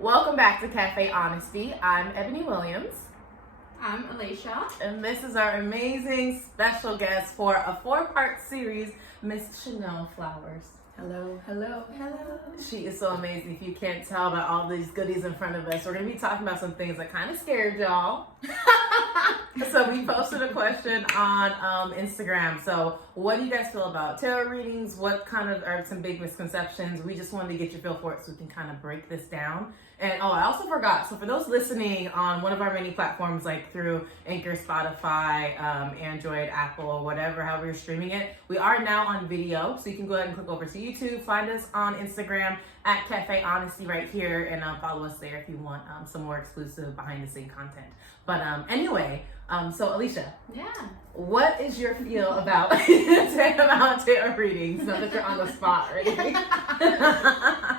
Welcome back to Cafe Honesty. I'm Ebony Williams. I'm Alicia. And this is our amazing special guest for a 4-part series, Miss Chanel Flowers. Hello, hello, hello. She is so amazing. If you can't tell by all these goodies in front of us, we're going to be talking about some things that kind of scared y'all. So we posted a question on Instagram. So what do you guys feel about tarot readings? What kind of are some big misconceptions? We just wanted to get your feel for it so we can kind of break this down. And I also forgot. So for those listening on one of our many platforms, like through Anchor, Spotify, Android, Apple, whatever, however you're streaming it, we are now on video. So you can go ahead and click over to YouTube, find us on Instagram at Cafe Honesty right here, and follow us there if you want some more exclusive behind the scene content. But anyway, so Alicia, Yeah. what is your feel about tarot readings? Not that you're on the spot or anything.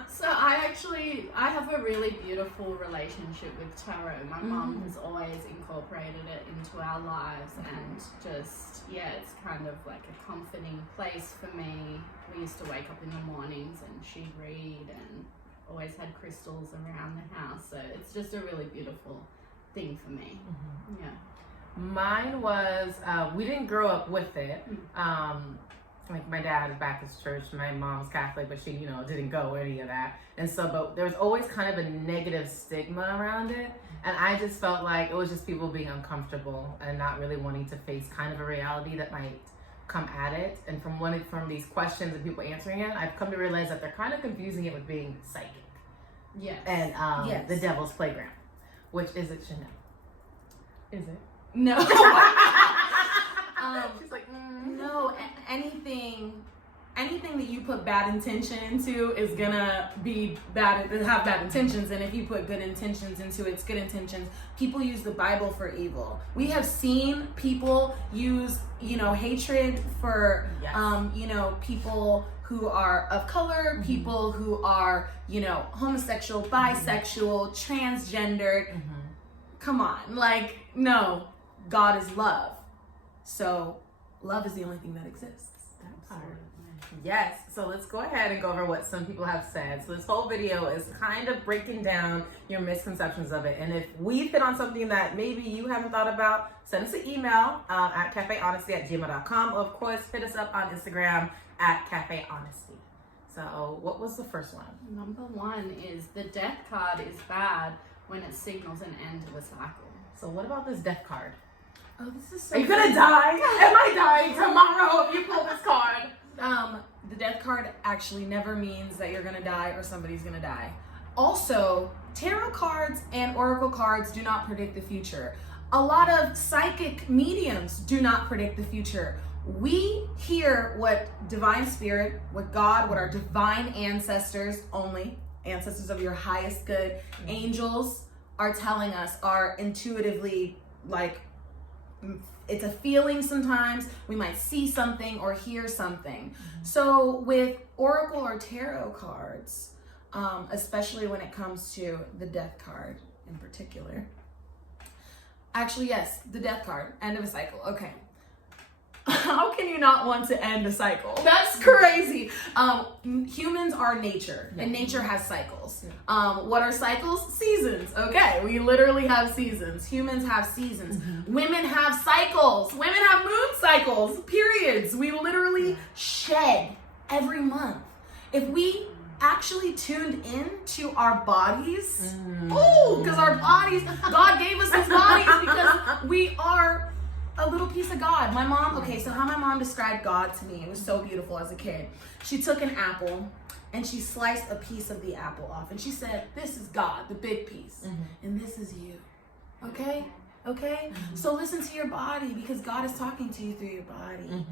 So I have a really beautiful relationship with tarot. My mom has always incorporated it into our lives, and just, it's kind of like a comforting place for me. We used to wake up in the mornings and she'd read, and always had crystals around the house. So it's just a really beautiful thing for me. Yeah. Mine was, we didn't grow up with it. Like my dad is Baptist church, my mom's Catholic, but she, didn't go any of that. And so, but there was always kind of a negative stigma around it. And I just felt like it was just people being uncomfortable and not really wanting to face kind of a reality that might come at it. And from these questions and people answering it, I've come to realize that they're kind of confusing it with being psychic. Yes. And the devil's playground, which is it, Chanel? Is it? No. She's like, no, anything that you put bad intention into is gonna be bad, have bad intentions. And if you put good intentions into it, it's good intentions. People use the Bible for evil. We have seen people use, hatred for, people who are of color, people who are, homosexual, bisexual, transgendered. Come on, no, God is love. So love is the only thing that exists. Absolutely. Yes. So let's go ahead and go over what some people have said. So this whole video is kind of breaking down your misconceptions of it. And if we've hit on something that maybe you haven't thought about, send us an email at cafehonesty@gmail.com. Of course, hit us up on Instagram at cafehonesty. So what was the first one? Number one is the death card is bad when it signals an end to a cycle. So what about this death card? Oh, this is so Are you gonna die? Am I dying tomorrow if you pull this card? The death card actually never means that you're gonna die or somebody's gonna die. Also, tarot cards and oracle cards do not predict the future. A lot of psychic mediums do not predict the future. We hear what divine spirit, what God, what our divine ancestors, only ancestors of your highest good, angels are telling us, are intuitively it's a feeling sometimes. We might see something or hear something. So with oracle or tarot cards, especially when it comes to the death card in particular. Actually, yes, the death card, end of a cycle. Okay. How can you not want to end a cycle? That's crazy. Humans are nature, and nature has cycles. What are cycles? Seasons. Okay, we literally have seasons. Humans have seasons. Women have cycles. Women have moon cycles, periods. We literally shed every month. If we actually tuned in to our bodies, because our bodies, God gave us these bodies because we are a little piece of God. My mom, so how my mom described God to me, it was so beautiful as a kid. She took an apple and she sliced a piece of the apple off and she said, this is God, the big piece, and this is you. Okay? So listen to your body because God is talking to you through your body.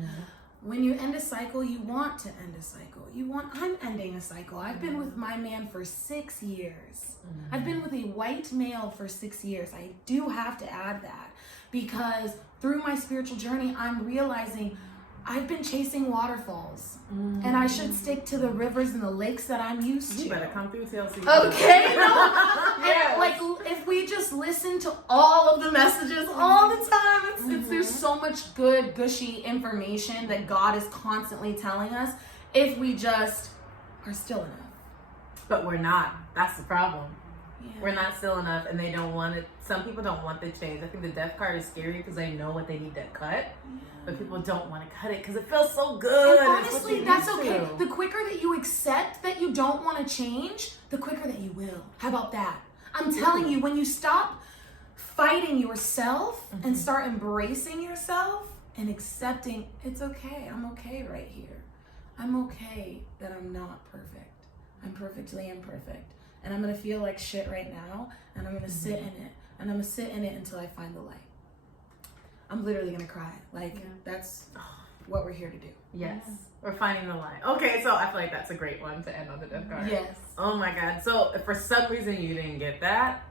When you end a cycle, you want to end a cycle. I'm ending a cycle. I've been with my man for 6 years. I've been with a white male for 6 years. I do have to add that because through my spiritual journey, I'm realizing I've been chasing waterfalls and I should stick to the rivers and the lakes that I'm used to. You better come through TLC. Okay, no. If we just listen to all of the messages all the time, there's so much good, gushy information that God is constantly telling us if we just are still enough. But we're not. That's the problem. We're not still enough, and they don't want it. Some people don't want the change. I think the death card is scary because they know what they need to cut, but people don't want to cut it because it feels so good. And honestly, that's okay. The quicker that you accept that you don't want to change, the quicker that you will. How about that? I'm telling you, when you stop fighting yourself and start embracing yourself and accepting, it's okay. I'm okay right here. I'm okay that I'm not perfect. I'm perfectly imperfect. And I'm going to feel like shit right now, and I'm going to sit in it. And I'm going to sit in it until I find the light. I'm literally going to cry. Like, that's what we're here to do. Yes. We're finding the light. Okay, so I feel like that's a great one to end on the death card. Yes. Oh my God. So if for some reason you didn't get that,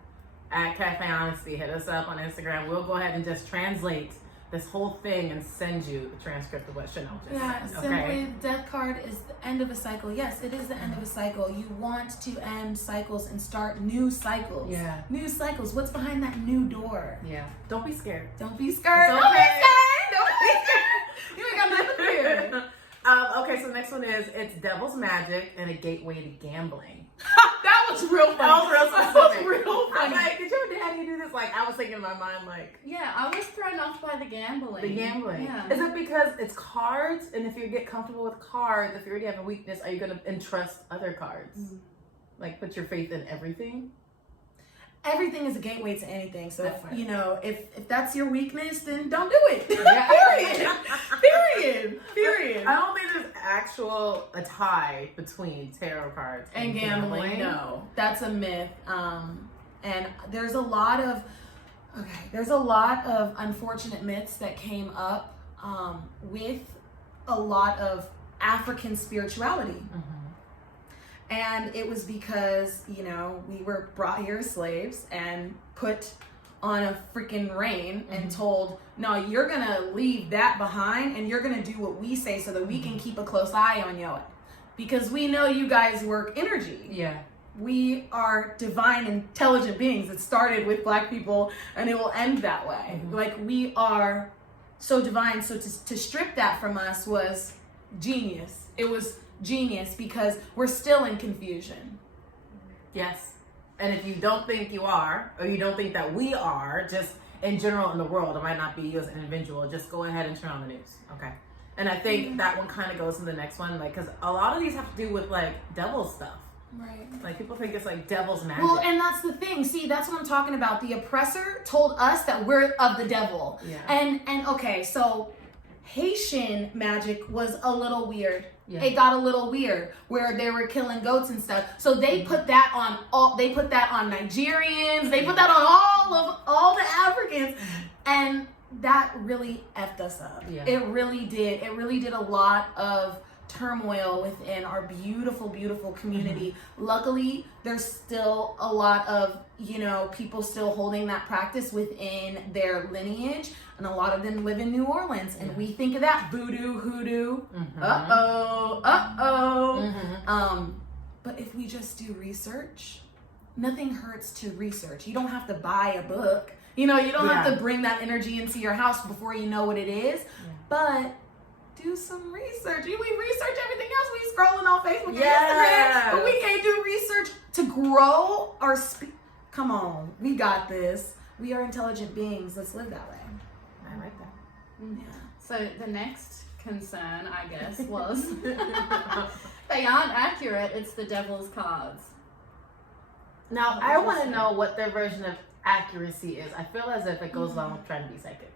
at Cafe Honesty, hit us up on Instagram. We'll go ahead and just translate this whole thing and send you a transcript of what Chanel just said. Simply, the death card is the end of a cycle. Yes, it is the end of a cycle. You want to end cycles and start new cycles. Yeah. New cycles. What's behind that new door? Yeah. Don't be scared. Don't be scared. It's Don't be okay. scared. Don't be scared. You ain't got nothing to fear. Okay, so the next one is it's devil's magic and a gateway to gambling. That was real funny. That was real specific. That was real funny. I'm like, did your daddy do this? Like, I was thinking in my mind, like, Yeah, I was thrown off by the gambling. the gambling. Yeah. Is it because it's cards? And if you get comfortable with cards, if you already have a weakness, are you going to entrust other cards? Like, put your faith in everything? Everything is a gateway to anything. So, That's right. you know, if that's your weakness, then don't do it. Yeah. Period. I don't think there's a tie between tarot cards And gambling, no, that's a myth. And there's a lot of unfortunate myths that came up with a lot of African spirituality. And it was because, you know, we were brought here as slaves and put on a freaking rein and told, no, you're gonna leave that behind and you're gonna do what we say so that we can keep a close eye on you. Because we know you guys work energy. Yeah. We are divine, intelligent beings. It started with Black people and it will end that way. Like, we are so divine. So to strip that from us was genius. It was genius because we're still in confusion. Yes. And if you don't think you are, or you don't think that we are, just in general in the world, it might not be you as an individual, just go ahead and turn on the news. Okay. And I think that one kind of goes to the next one, like, because a lot of these have to do with, like, devil stuff. Right. Like, people think it's, like, devil's magic. Well, and that's the thing. See, that's what I'm talking about. The oppressor told us that we're of the devil. Yeah. And okay, so Haitian magic was a little weird. Yeah. It got a little weird where they were killing goats and stuff. So they put that on they put that on Nigerians. They put that on all the Africans, and that really effed us up. Yeah. It really did. It really did a lot of turmoil within our beautiful, beautiful community. Luckily, there's still a lot of, you know, people still holding that practice within their lineage, and a lot of them live in New Orleans, and we think of that voodoo, hoodoo, but if we just do research, nothing hurts to research. You don't have to buy a book. You know, you don't have to bring that energy into your house before you know what it is, but do some research. We research everything else. We scrolling on Facebook and Instagram, but we can't do research to grow our Come on, we got this. We are intelligent beings. Let's live that way. I like that. Yeah. So the next concern, I guess, was they aren't accurate. It's the devil's cards. Now, I want to know what their version of accuracy is. I feel as if it goes along with trying to be psychic.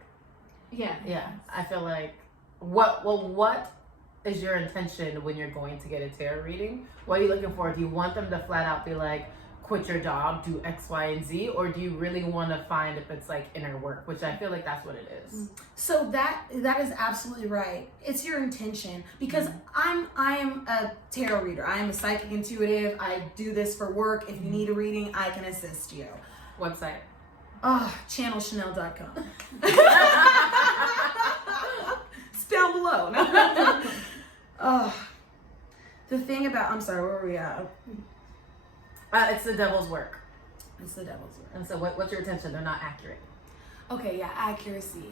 Yeah. Yeah. I feel like, what is your intention when you're going to get a tarot reading? What are you looking for? Do you want them to flat out be like, quit your job, do X, Y, and Z, or do you really want to find if it's like inner work, which I feel like that's what it is. So that is absolutely right. It's your intention, because I am a tarot reader. I am a psychic intuitive. I do this for work. If you need a reading, I can assist you. Website. Channelchanel.com. It's down below. The thing about, I'm sorry, where were we at? It's the devil's work. It's the devil's work. And so what's your intention? They're not accurate. Okay, yeah, accuracy.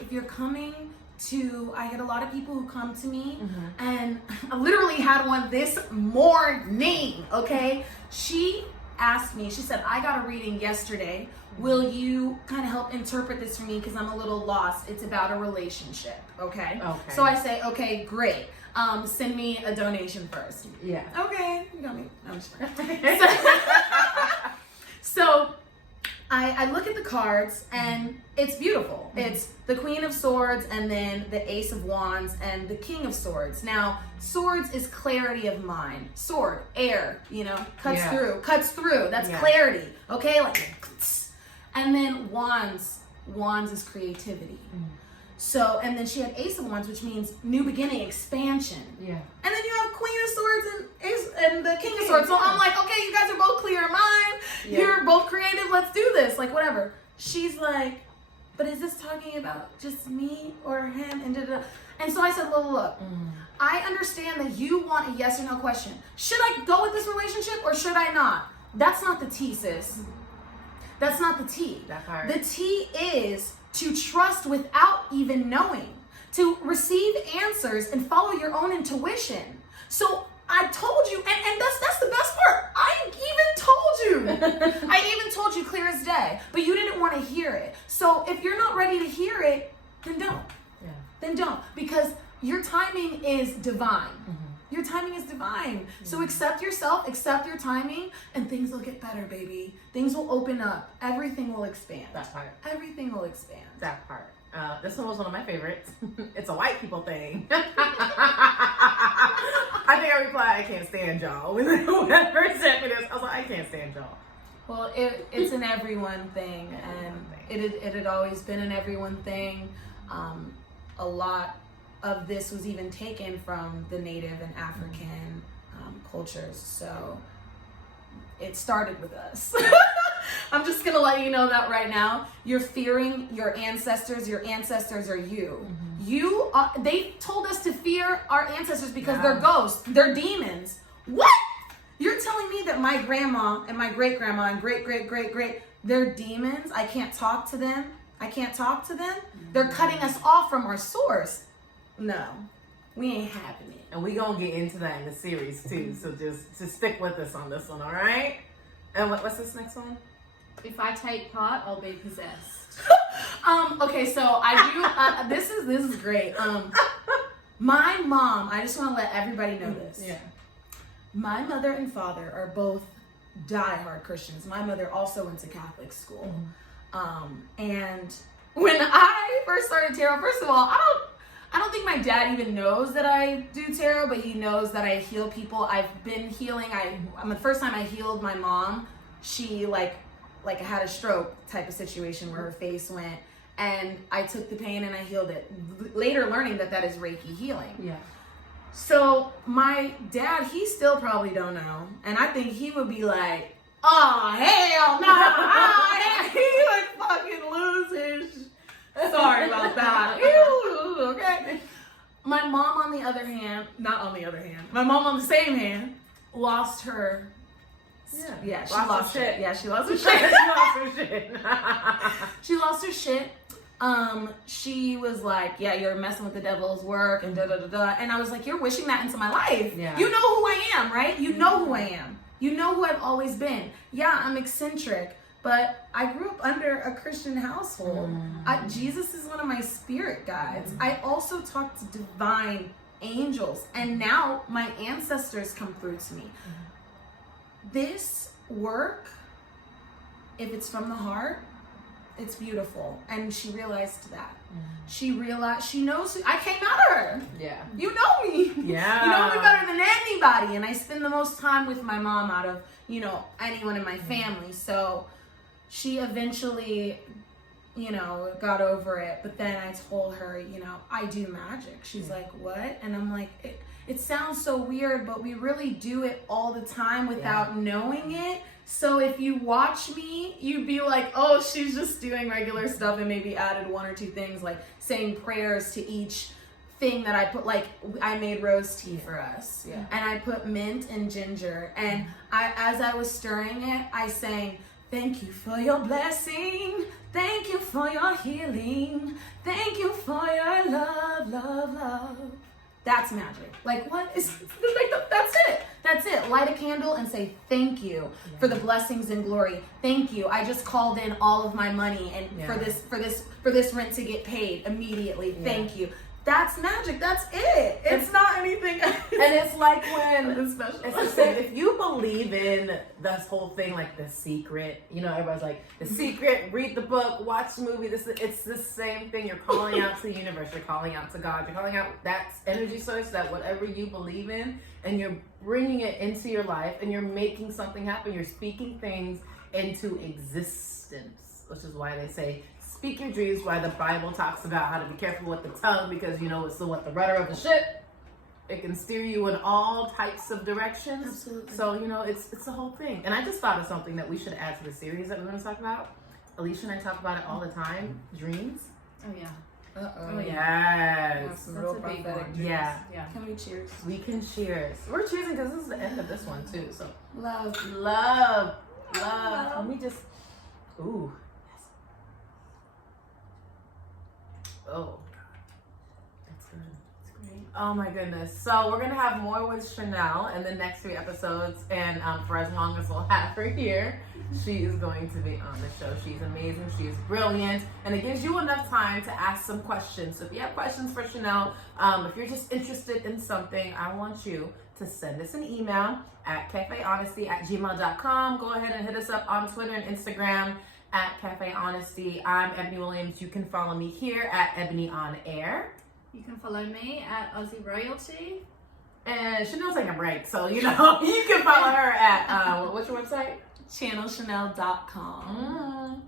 If you're coming to, I get a lot of people who come to me, and I literally had one this morning, okay? She asked me, she said, I got a reading yesterday. Will you kind of help interpret this for me? Because I'm a little lost. It's about a relationship, okay? Okay. So I say, okay, great. Send me a donation first. Yeah. Okay, you got me. I'm just kidding. So I look at the cards and it's beautiful. It's the Queen of Swords and then the Ace of Wands and the King of Swords. Now, swords is clarity of mind. Sword, air, cuts through. That's clarity, okay? Like, and then wands is creativity. So, and then she had Ace of Wands, which means new beginning, expansion. Yeah. And then you have Queen of Swords and the King of Swords. So I'm like, okay, you guys are both clear in mind. Yeah. You're both creative. Let's do this. Like, whatever. She's like, but is this talking about just me or him? And so I said, look. I understand that you want a yes or no question. Should I go with this relationship or should I not? That's not the tea, sis. That's not the tea. That part. The tea is to trust without even knowing, to receive answers and follow your own intuition. So I told you, and that's the best part. I even told you clear as day, but you didn't want to hear it. So if you're not ready to hear it, then don't. Yeah. Then don't, because your timing is divine. Your timing is divine. So accept yourself, accept your timing, and things will get better, baby. Things will open up. Everything will expand. That part. Everything will expand. That part. This one was one of my favorites. It's a white people thing. I think I replied, I can't stand y'all. When whoever sent me this, I was like, I can't stand y'all. Well, it's an everyone thing, and it had always been an everyone thing. A lot of this was even taken from the Native and African cultures, so it started with us. I'm just gonna let you know that right now. You're fearing your ancestors. Your ancestors are you. They told us to fear our ancestors because they're ghosts, they're demons. What? You're telling me that my grandma and my great grandma and great great great great, they're demons? I can't talk to them. They're cutting us off from our source. No, we ain't having it. And we gonna get into that in the series too. So just stick with us on this one, all right? And what's this next one? If I take part, I'll be possessed. Okay, so I do. This is great. My mom. I just want to let everybody know this. Yeah. My mother and father are both diehard Christians. My mother also went to Catholic school. And when I first started tarot, first of all, I don't think my dad even knows that I do tarot, but he knows that I heal people. I've been healing. The first time I healed my mom, she like had a stroke type of situation where her face went, and I took the pain and I healed it. Later learning that is Reiki healing. Yeah. So my dad, he still probably don't know, and I think he would be like, oh hell no, he would fucking lose his. Sorry about that. Ew, okay. My mom, on the other hand, my mom on the same hand, lost her. Yeah, she lost her shit. Yeah, she lost her shit. She lost her shit. She was like, yeah, you're messing with the devil's work and da da da da. And I was like, you're wishing that into my life. Yeah. You know who I am, right? You know who I am. You know who I've always been. Yeah, I'm eccentric, but I grew up under a Christian household. Jesus is one of my spirit guides. I also talk to divine angels, and now my ancestors come through to me. This work, if it's from the heart, it's beautiful. And she realized that. She knows I came at her. Yeah. You know me. Yeah. You know me better than anybody. And I spend the most time with my mom out of, anyone in my family. So she eventually, got over it. But then I told her, I do magic. She's like, what? And I'm like, it sounds so weird, but we really do it all the time without knowing it. So if you watch me, you'd be like, oh, she's just doing regular stuff and maybe added one or two things, like saying prayers to each thing that I put. Like, I made rose tea for us. Yeah. And I put mint and ginger. And as I was stirring it, I sang, thank you for your blessing. Thank you for your healing. Thank you for your love, love, love. That's magic. Like, what is like? That's it. Light a candle and say thank you for the blessings and glory. Thank you. I just called in all of my money and for this rent to get paid immediately. Thank you. That's magic. That's it. It's not anything. And it's like when It's special. it's the same. If you believe in this whole thing, like The Secret, you know, everybody's like The Secret. Read the book, watch the movie. It's the same thing. You're calling out to the universe. You're calling out to God. You're calling out that energy source, that whatever you believe in, and you're bringing it into your life, and you're making something happen. You're speaking things into existence, which is why they say, speak your dreams, why the Bible talks about how to be careful with the tongue, because you know it's the rudder of the ship. It can steer you in all types of directions. Absolutely. So, you know, it's the whole thing. And I just thought of something that we should add to the series that we're going to talk about. Alicia and I talk about it all the time. Dreams. Oh yeah. Uh-oh. Yes. Some That's real a big prophetic one. dreams. Yeah. Yeah. Can we cheers? We can cheers. We're cheersing because this is the end of this one too. So Love. love. Let me just. Ooh. Yes. Oh. That's good. It's great. Oh my goodness. So we're gonna have more with Chanel in the next 3 episodes, and for as long as we'll have her here, she is going to be on the show. She's amazing, she's brilliant, and it gives you enough time to ask some questions. So if you have questions for Chanel, if you're just interested in something, I want you to send us an email at cafehonesty@gmail.com. Go ahead and hit us up on Twitter and Instagram at Cafe Honesty. I'm Ebony Williams. You can follow me here at Ebony on Air. You can follow me at Aussie Royalty. And Chanel's taking a break, so you know you can follow her at what's your website? Channelchanel.com.